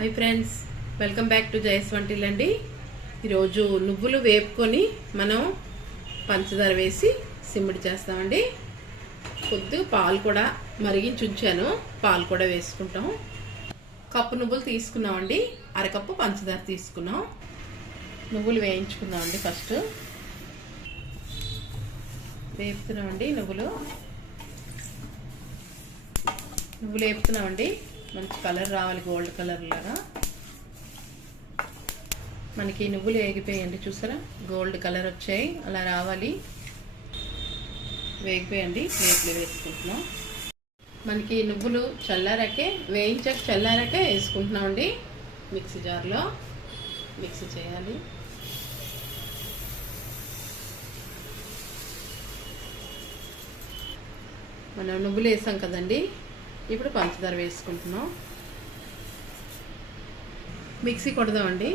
Hi friends, welcome back to Jaya సvantaillu అండి. ఈరోజు నువ్వులు వేపుకొని మనం పంచదార వేసి సిమ్మిడి చేస్తామండి. కొద్దిగా పాలు కూడా మరిగించి ఉంచాను, పాలు కూడా వేసుకుంటాం. కప్పు నువ్వులు తీసుకున్నామండి, అరకప్పు పంచదార తీసుకున్నాం. నువ్వులు వేయించుకుందామండి. ఫస్ట్ వేపుతున్నామండి. నువ్వులు వేపుతున్నామండి. మంచి కలర్ రావాలి, గోల్డ్ కలర్ లాగా. మనకి నువ్వులు వేగిపోయండి, చూసారా గోల్డ్ కలర్ వచ్చాయి, అలా రావాలి. వేగిపోయండి, ప్లేట్లో వేసుకుంటున్నాం. మనకి నువ్వులు చల్లారాకే వేయించాక చల్లారాకే వేసుకుంటున్నామండి. మిక్సీ జార్లో మిక్సీ చేయాలి. మనం నువ్వులు వేసాం కదండి, ఇప్పుడు పంచదార వేసుకుంటున్నాం. మిక్సీ కొడదామండి.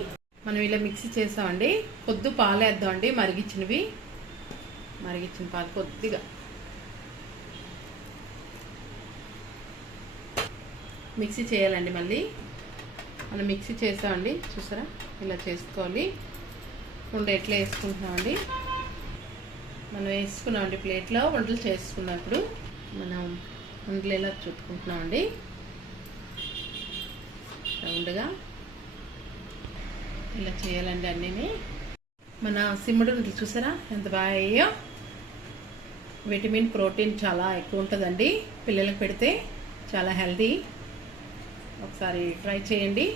మనం ఇలా మిక్సీ చేసామండి. కొద్ది పాలు వేద్దామండి, మరిగించిన పాలు కొద్దిగా. మిక్సీ చేయాలండి. మళ్ళీ మనం మిక్సీ చేసామండి, చూసారా ఇలా చేసుకోవాలి. ఎట్లా వేసుకుంటున్నామండి. మనం వేసుకున్నామండి ప్లేట్లో. వంటలు చేసుకున్నప్పుడు మనం ఉండలు ఇలా చుట్టుకుంటున్నామండి, రౌండ్గా ఇలా చేయాలండి అన్నీ. మన సిమ్మిడి ఉండలు చూసారా ఎంత బాగా అయ్యో. విటమిన్ ప్రోటీన్ చాలా ఎక్కువ ఉంటుందండి, పిల్లలకు పెడితే చాలా హెల్తీ. ఒకసారి ట్రై చేయండి.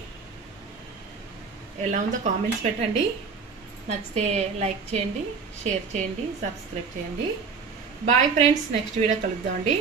ఎలా ఉందో కామెంట్స్ పెట్టండి. నచ్చితే లైక్ చేయండి, షేర్ చేయండి, సబ్స్క్రైబ్ చేయండి. బాయ్ ఫ్రెండ్స్, నెక్స్ట్ వీడియో కలుద్దామండి.